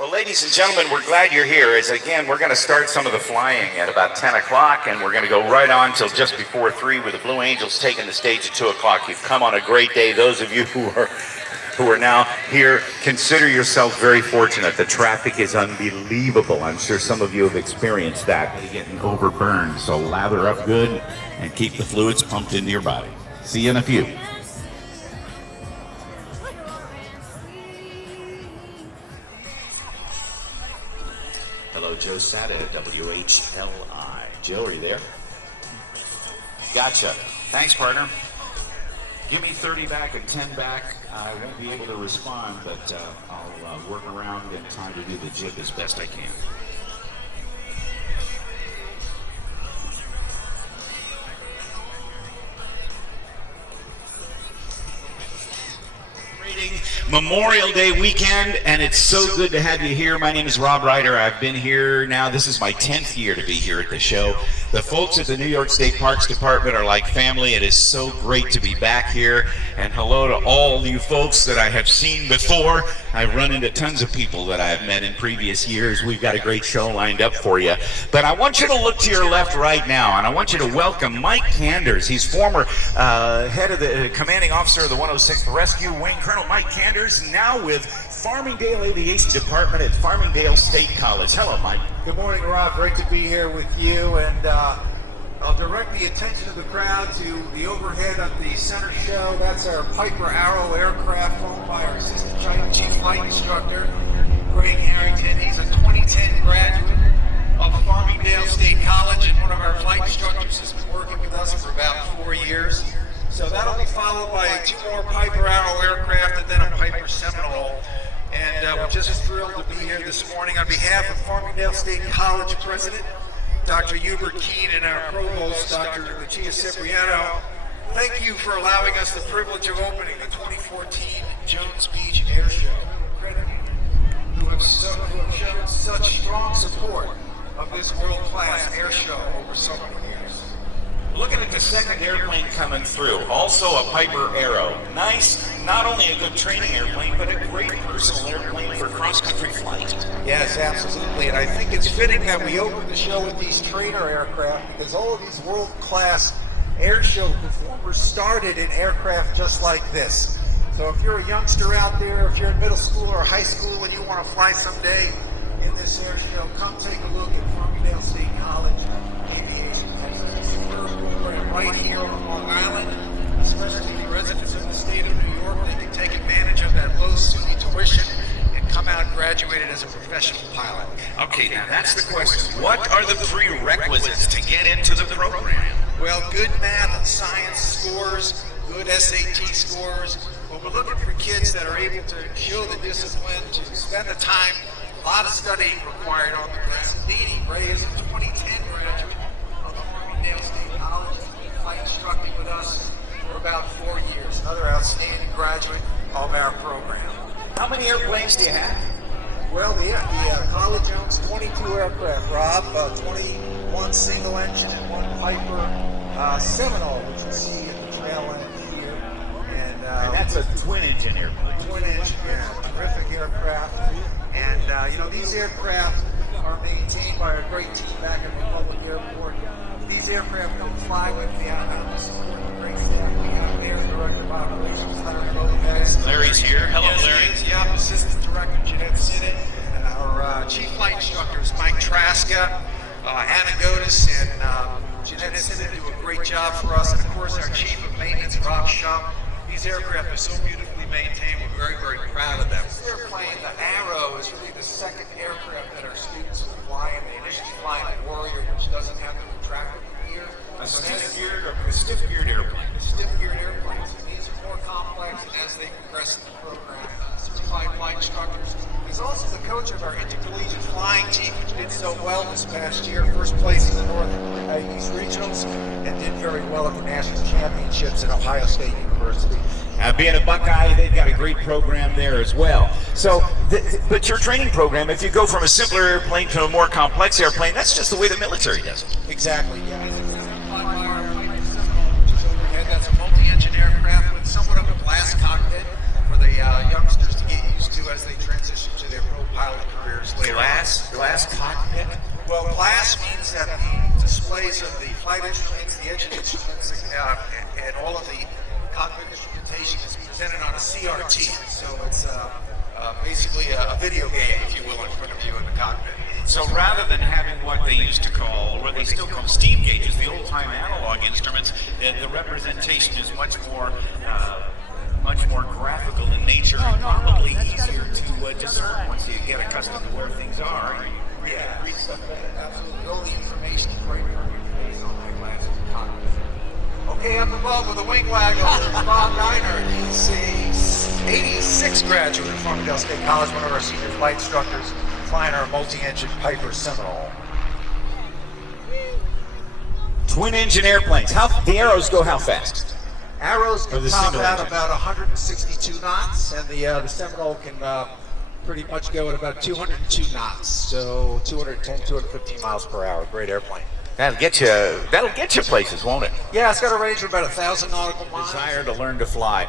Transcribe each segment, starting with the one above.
Well, ladies and gentlemen, we're glad you're here. As again, we're going to start some of the flying at about 10 o'clock, and we're going to go right on till just before 3 with the Blue Angels taking the stage at 2 o'clock. You've come on a great day. Those of you who are now here, consider yourself very fortunate. The traffic is unbelievable. I'm sure some of you have experienced that. You're getting overburned, so lather up good and keep the fluids pumped into your body. See you in a few. Hello, Joe Sata, WHLI. Joe, are you there? Gotcha. Thanks, partner. Give me 30 back and 10 back. I won't be able to respond, but I'll work around and try to do the jib as best I can. Memorial Day weekend, and it's so good to have you here. My name is Rob Reider. I've been here now. This is my 10th year to be here at the show. The folks at the New York State Parks Department are like family. It is so great to be back here. And hello to all you folks that I have seen before. I've run into tons of people that I have met in previous years. We've got a great show lined up for you. But I want you to look to your left right now, and I want you to welcome Mike Kanders. He's former head of the commanding officer of the 106th Rescue Wing, Colonel Mike Kanders, now with Farmingdale Aviation Department at Farmingdale State College. Hello, Mike. Good morning, Rob. Great to be here with you, and I'll direct the attention of the crowd to the overhead of the center show. That's our Piper Arrow aircraft owned by our Assistant Chief Flight Instructor, Greg Harrington. He's a 2010 graduate of Farmingdale State College, and one of our flight instructors has been working with us for about 4 years. So that'll be followed by 2 more Piper Arrow aircraft and then a Piper Seminole. And we're just thrilled to be here this morning. On behalf of Farmingdale State College President, Dr. Hubert Keene, and our Provost, Dr. Lucia Cipriano, thank you for allowing us the privilege of opening the 2014 Jones Beach Airshow. Who have shown such strong support of this world-class airshow over so many years. Looking at the second airplane coming through, also a Piper Arrow. Nice, not only a good training airplane, but a great personal airplane for cross-country flight. Yes, absolutely, and I think it's fitting that we open the show with these trainer aircraft, because all of these world-class airshow performers started in aircraft just like this. So if you're a youngster out there, if you're in middle school or high school and you want to fly someday in this airshow, come take a look at Farmingdale State College Aviation. Right here on Long Island, especially the residents of the state of New York, they can take advantage of that low SUNY tuition and come out graduated as a professional pilot. Okay, now that's the question. What are the prerequisites to get into the program? Well, good math and science scores, good SAT scores, but we're looking for kids that are able to show the discipline, to spend the time, a lot of studying required on the class. Dee Ray is a 2010 graduate of Farmingdale State College. Instructing with us for about 4 years. Another outstanding graduate of our program. How many airplanes do you have? Well, the college owns 22 aircraft, Rob, 21 single engine and 1 Piper Seminole, which you see in the trail end here. And that's a twin-engine airplane. Twin-engine, yeah, terrific aircraft. And, you know, these aircraft are maintained by a great team back at Republic Airport. These aircraft don't fly with me. I'm just supporting the great staff we have there. Director of Operations, Larry Lopez. Larry's here. Hello, yes, Larry. Yeah, Assistant Director Jeanette Sinnott. And our Chief Flight Instructors, Mike Traska, Anna Godis, and Jeanette Sinnott do a great job for us. And of course, our Chief of Maintenance, Rob Shump. These aircraft are so beautifully maintained. We're very, very proud of them. This airplane, the Arrow, is really the second aircraft that our students will fly. And they initially fly the Warrior, which doesn't have the retractable gear. A stiff-geared airplane. Stiff-geared airplanes. These are more complex as they progress in the program. Certified flight instructors. He's also the coach of our intercollegiate flying team, which did so well this past year. First place in the Northeast Regionals, and did very well at the National Championships at Ohio State University. Being a Buckeye, they've got a great program there as well. So, but your training program, if you go from a simpler airplane to a more complex airplane, that's just the way the military does it. Exactly, yeah. That's a multi-engine aircraft with somewhat of a glass cockpit for the youngsters to get used to as they transition to their pro-pilot careers later on. Glass cockpit. Well, glass means that the displays of the flight instruments, the engine instruments, and all of the cockpit instrumentation is presented on a CRT. So it's basically a video game, if you will, in front of you in the cockpit. So rather than having what they used to call, or what they still call steam gauges, the old-time analog instruments, the representation is much more graphical in nature, and probably easier to discern once you get accustomed to where things are. You read stuff better. Absolutely. All the information is right there based on my glass in the cockpit. Okay, up above with the wing waggle, Bob Reiner. He's a 86 graduate of Farmingdale State College, one of our senior flight instructors, flying our multi-engine Piper Seminole. Twin-engine airplanes. The arrows go how fast? Arrows can the top single out engine? about 162 knots, and the Seminole can pretty much go at about 202 knots, so 210, 215 miles per hour. Great airplane. That'll get you places, won't it? Yeah, it's got a range of about 1,000 nautical miles. Desire to learn to fly.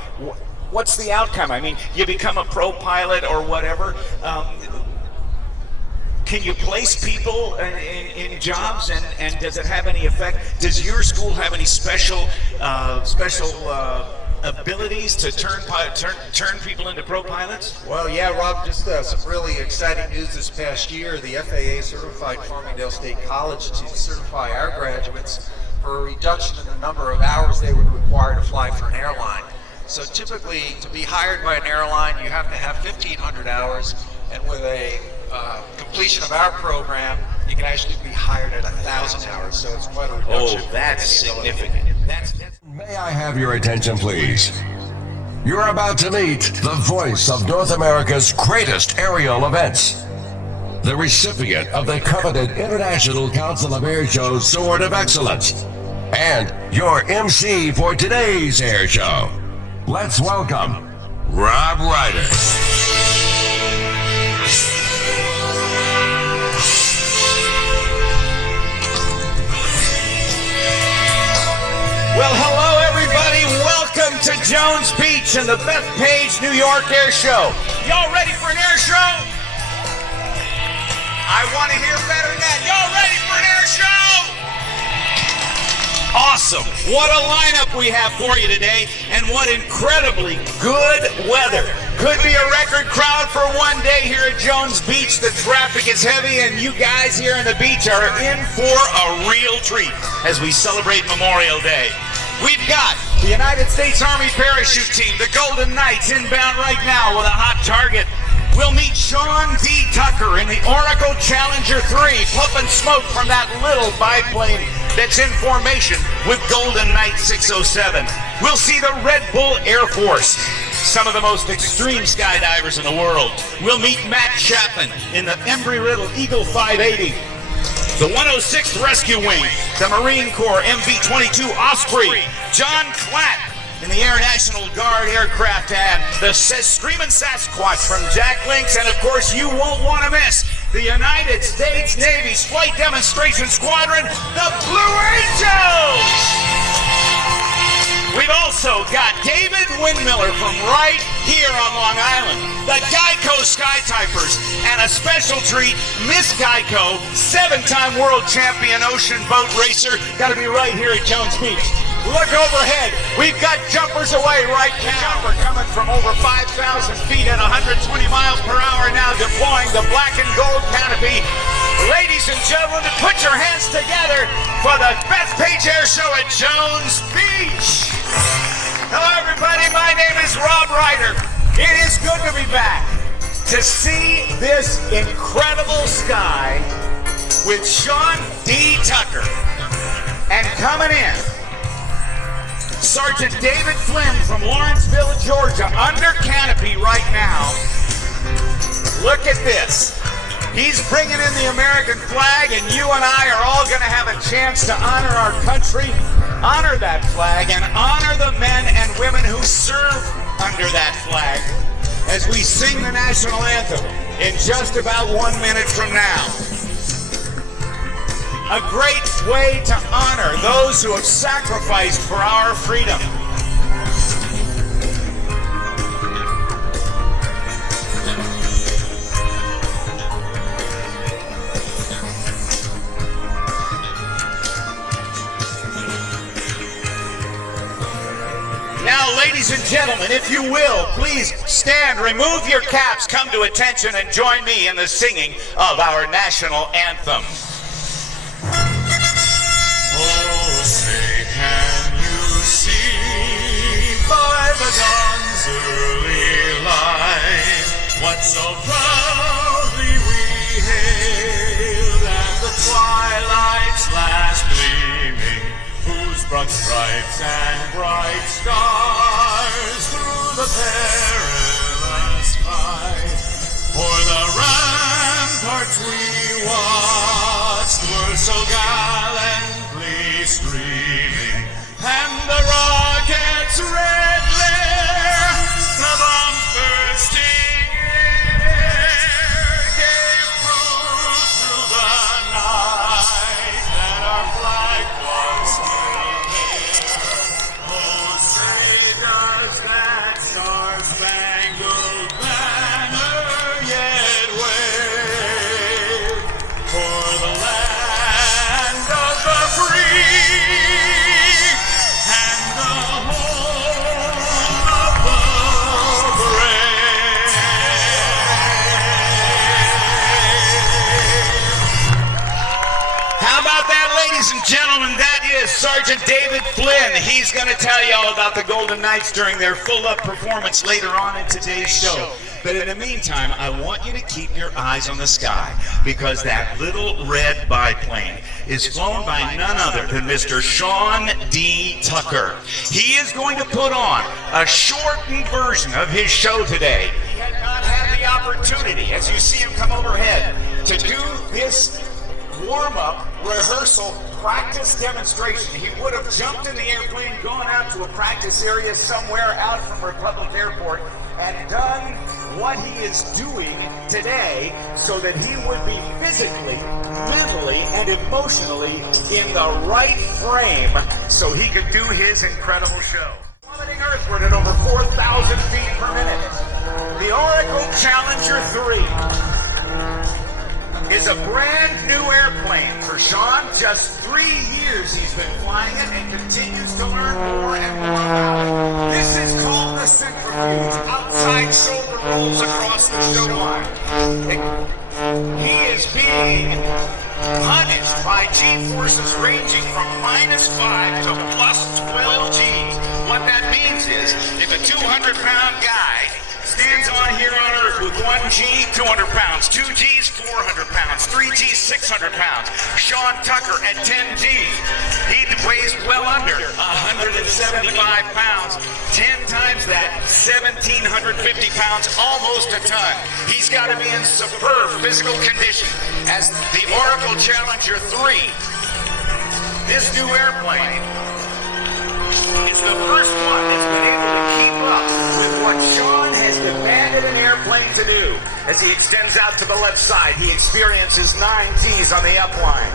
What's the outcome? I mean, you become a pro pilot or whatever. Can you place people in jobs, and does it have any effect? Does your school have any special abilities to turn people into pro pilots? Well, yeah, Rob, just some really exciting news this past year. The FAA certified Farmingdale State College to certify our graduates for a reduction in the number of hours they would require to fly for an airline. So typically, to be hired by an airline, you have to have 1,500 hours, and with a completion of our program, you can actually be hired at 1,000 hours. So it's quite a reduction. Oh, that's significant. That's May I have your attention, please? You're about to meet the voice of North America's greatest aerial events, the recipient of the coveted International Council of Airshow Sword of Excellence, and your MC for today's air show. Let's welcome Rob Reider. Well, hello everybody. Welcome to Jones Beach and the Bethpage, New York Air Show. Y'all ready for an air show? I want to hear better than that. Y'all ready for an air show? Awesome. What a lineup we have for you today, and what incredibly good weather. Could be a record crowd for one day here at Jones Beach. The traffic is heavy, and you guys here on the beach are in for a real treat as we celebrate Memorial Day. We've got the United States Army Parachute Team, the Golden Knights, inbound right now with a hot target. We'll meet Sean D. Tucker in the Oracle Challenger 3, puffing smoke from that little biplane that's in formation with Golden Knight 607. We'll see the Red Bull Air Force, some of the most extreme skydivers in the world. We'll meet Matt Chapman in the Embry-Riddle Eagle 580. The 106th Rescue Wing, the Marine Corps MV-22 Osprey, John Klatt in the Air National Guard aircraft, and the Screaming Sasquatch from Jack Links, and of course you won't want to miss the United States Navy's Flight Demonstration Squadron, the Blue Angels! We've also got David Windmiller from right here on Long Island, the Geico Skytypers, and a special treat, Miss Geico, 7-time world champion ocean boat racer, got to be right here at Jones Beach. Look overhead, we've got jumpers away right now. Jumper coming from over 5,000 feet at 120 miles per hour now, deploying the black and gold canopy. Ladies and gentlemen, put your hands together for the Bethpage Air Show at Jones Beach. Hello everybody, my name is Rob Reider. It is good to be back to see this incredible sky with Sean D. Tucker. And coming in, Sergeant David Flynn from Lawrenceville, Georgia, under canopy right now. Look at this. He's bringing in the American flag, and you and I are all going to have a chance to honor our country, honor that flag, and honor the men and women who serve under that flag as we sing the National Anthem in just about 1 minute from now. A great way to honor those who have sacrificed for our freedom. ladies and gentlemen, if you will, please stand, remove your caps, come to attention, and join me in the singing of our national anthem. Oh, say, can you see by the dawn's early light what so proudly we hailed at the twilight's last gleaming, whose broad stripes and bright stars through the perilous fight o'er the ramparts we watched were so gallantly streaming, and the rockets' red glare, the bombs bursting in air, gave proof through the night that our flag was still here. Oh, say does that star-spangled banner yet wave for the land of the free and the home of the brave. How about that, ladies and gentlemen? That is Sergeant David Flynn. He's going to tell you all about the Golden Knights during their full-up performance later on in today's show. But in the meantime, I want you to keep your eyes on the sky, because that little red biplane is flown by none other than Mr. Sean D. Tucker. He is going to put on a shortened version of his show today. He had not had the opportunity, as you see him come overhead, to do this warm-up, rehearsal, practice demonstration. He would have jumped in the airplane, gone out to a practice area somewhere out from Republic Airport, and done what he is doing today so that he would be physically, mentally, and emotionally in the right frame so he could do his incredible show. Plummeting earthward at over 4,000 feet per minute, the Oracle Challenger 3 is a brand new airplane for Sean. Just 3 years he's been flying it and continues to learn more and more about it. This is called the centrifuge, outside shoulder rolls across the show line. He is being punished by G-forces ranging from -5 to +12 Gs. What that means is, if a 200-pound guy stands on here on Earth with 1 G, 200 pounds, 2 Gs, 400 pounds, 3 Gs, 600 pounds. Sean Tucker at 10 G, he weighs well under 175 pounds. 10 times that, 1,750 pounds, almost a ton. He's got to be in superb physical condition as the Oracle Challenger 3. This new airplane is the first one that's been able to keep up with what Sean has demanded an airplane to do. As he extends out to the left side, he experiences 9 Gs on the upline.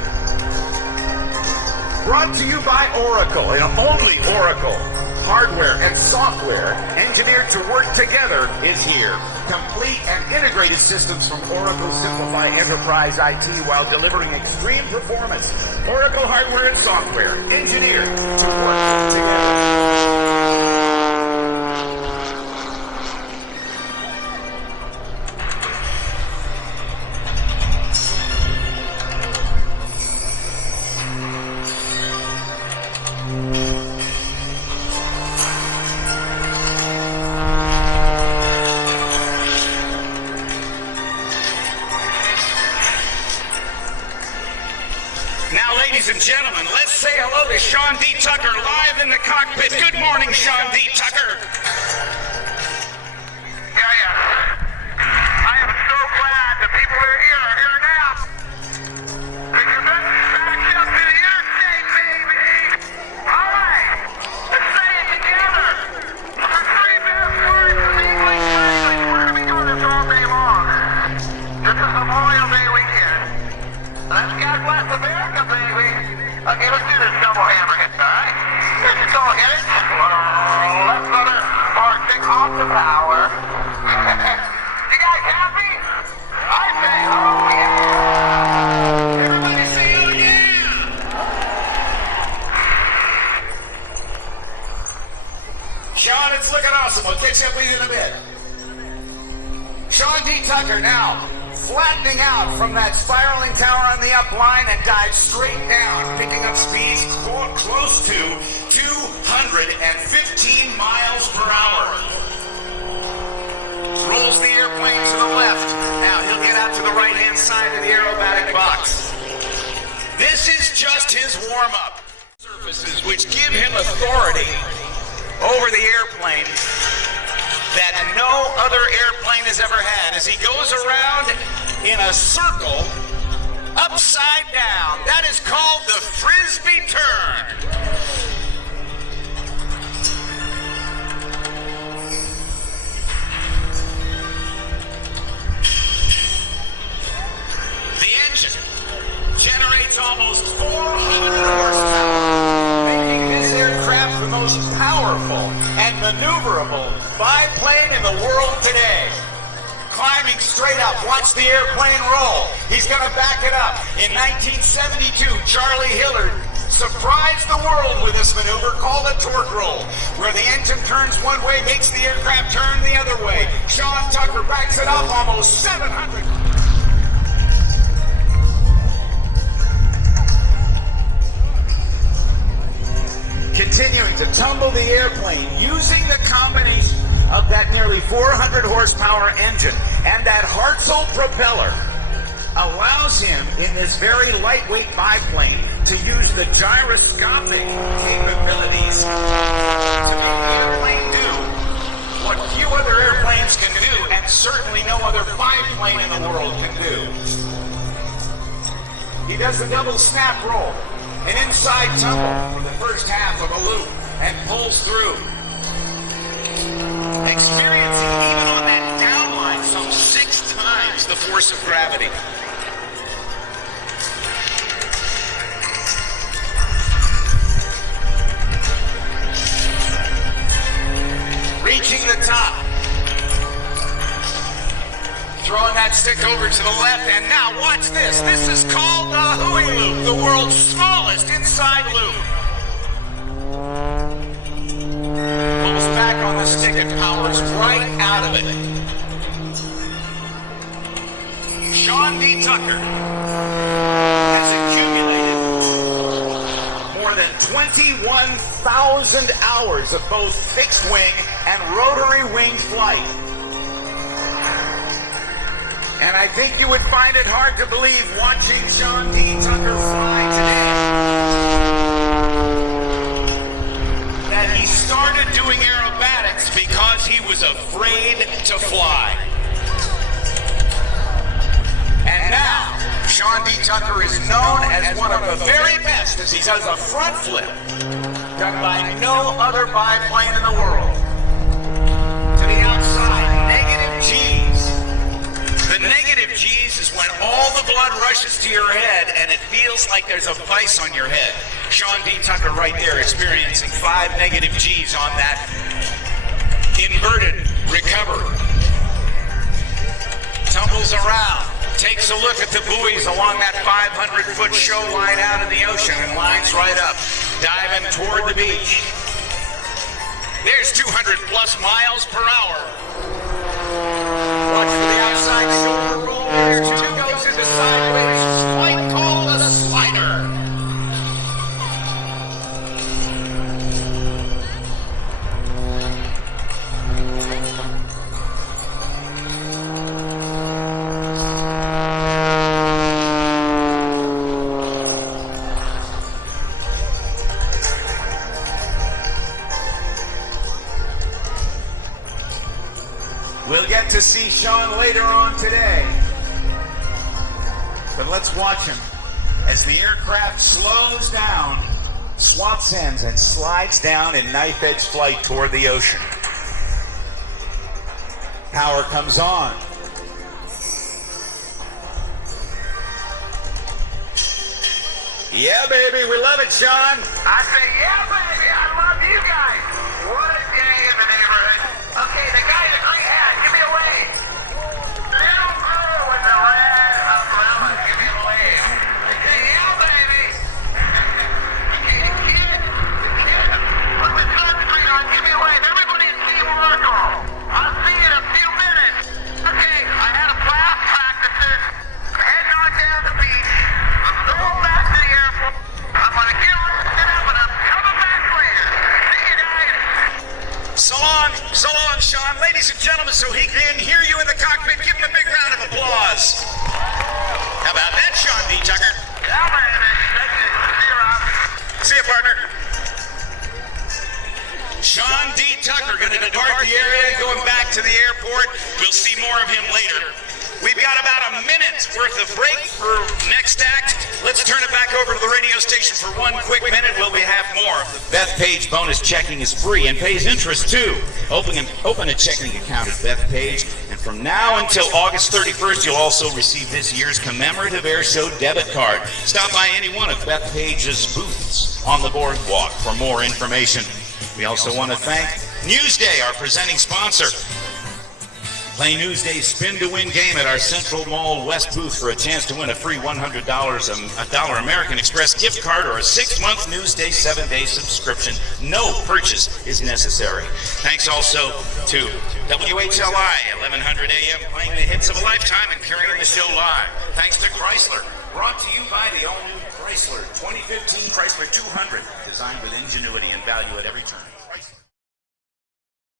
Brought to you by Oracle, and only Oracle. Hardware and software engineered to work together is here. Complete and integrated systems from Oracle simplify enterprise IT while delivering extreme performance. Oracle hardware and software engineered to work together. Now, ladies and gentlemen, let's say hello to Sean D. Tucker live in the cockpit. Good morning, Sean D. Tucker. Yeah. I am so glad the people that are here now. Put your best back up to the interstate, baby. All right. Let's say it together. For 3 best words of English language. We're going to be doing this all day long. This is Memorial Day weekend. Let's God bless America, baby. Okay, let's do this double hammer hit, all right? Let's all hit it. Left brother. Tucker now flattening out from that spiraling tower on the up line and dives straight down, picking up speeds close to 215 miles per hour. Rolls the airplane to the left. Now he'll get out to the right-hand side of the aerobatic box. This is just his warm-up. Surfaces which give him authority over the airplane that no other airplane has ever had, as he goes around in a circle upside down. That is called the Frisbee turn. The engine generates almost 400 horsepower, making this aircraft the most powerful and maneuverable biplane in the world today. Climbing straight up, watch the airplane roll. He's going to back it up. In 1972, Charlie Hillard surprised the world with this maneuver called a torque roll, where the engine turns one way, makes the aircraft turn the other way. Sean Tucker backs it up almost 700. Continuing to tumble the airplane using the combination of that nearly 400 horsepower engine and that Hartzell propeller allows him in this very lightweight biplane to use the gyroscopic capabilities to make the airplane do what few other airplanes can do, and certainly no other biplane in the world can do. He does the double snap roll, an inside tumble for the first half of a loop, and pulls through. Experiencing even on that downline some 6 times the force of gravity. Reaching the top. Throwing that stick over to the left, and now watch this. This is called the Hui Loop, the world's smallest inside loop. Pulls back on the stick and powers right out of it. Sean D. Tucker has accumulated more than 21,000 hours of both fixed wing and rotary wing flight. And I think you would find it hard to believe watching Sean D. Tucker fly today that he started doing aerobatics because he was afraid to fly. And now, Sean D. Tucker is known as one of the very best as he does a front flip done by no other biplane in the world. To the outside, negative G's. The negative G's is when all the blood rushes to your head and it feels like there's a vice on your head. Sean D. Tucker right there experiencing 5 negative G's on that inverted recover. Tumbles around, takes a look at the buoys along that 500-foot shoreline out in the ocean and lines right up, diving toward the beach. There's 200 plus miles per hour. Watch for the outside shoulder roll. There too goes into sideways flight called a slider. We'll get to see Sean later on today. But let's watch him as the aircraft slows down, swaps ends, and slides down in knife-edge flight toward the ocean. Power comes on. Yeah, baby, we love it, Sean. I say, yeah, baby, I love you guys. What a day in the neighborhood. Okay, the guy in the green hat, give me a wave. Little girl with the red umbrella, give me a wave. Say, yeah, baby. Okay, the kid with sunscreen on, give me a wave. Everybody see Oracle. I'll see you in a few minutes. Okay, I had a flash. the area, going back to the airport. We'll see more of him later. We've got about a minute's worth of break for next act. Let's turn it back over to the radio station for one quick minute. Will we have more? The Bethpage bonus checking is free and pays interest too. Open a checking account at Bethpage, and from now until August 31st, you'll also receive this year's commemorative Airshow debit card. Stop by any one of Bethpage's booths on the boardwalk for more information. We also want to thank Newsday, our presenting sponsor. Play Newsday's Spin to Win game at our Central Mall West booth for a chance to win a free $100 $1 American Express gift card or a 6-month Newsday 7-day subscription. No purchase is necessary. Thanks also to WHLI 1100 AM, playing the hits of a lifetime and carrying the show live. Thanks to Chrysler, brought to you by the all-new Chrysler 2015 Chrysler 200, designed with ingenuity and value at every turn.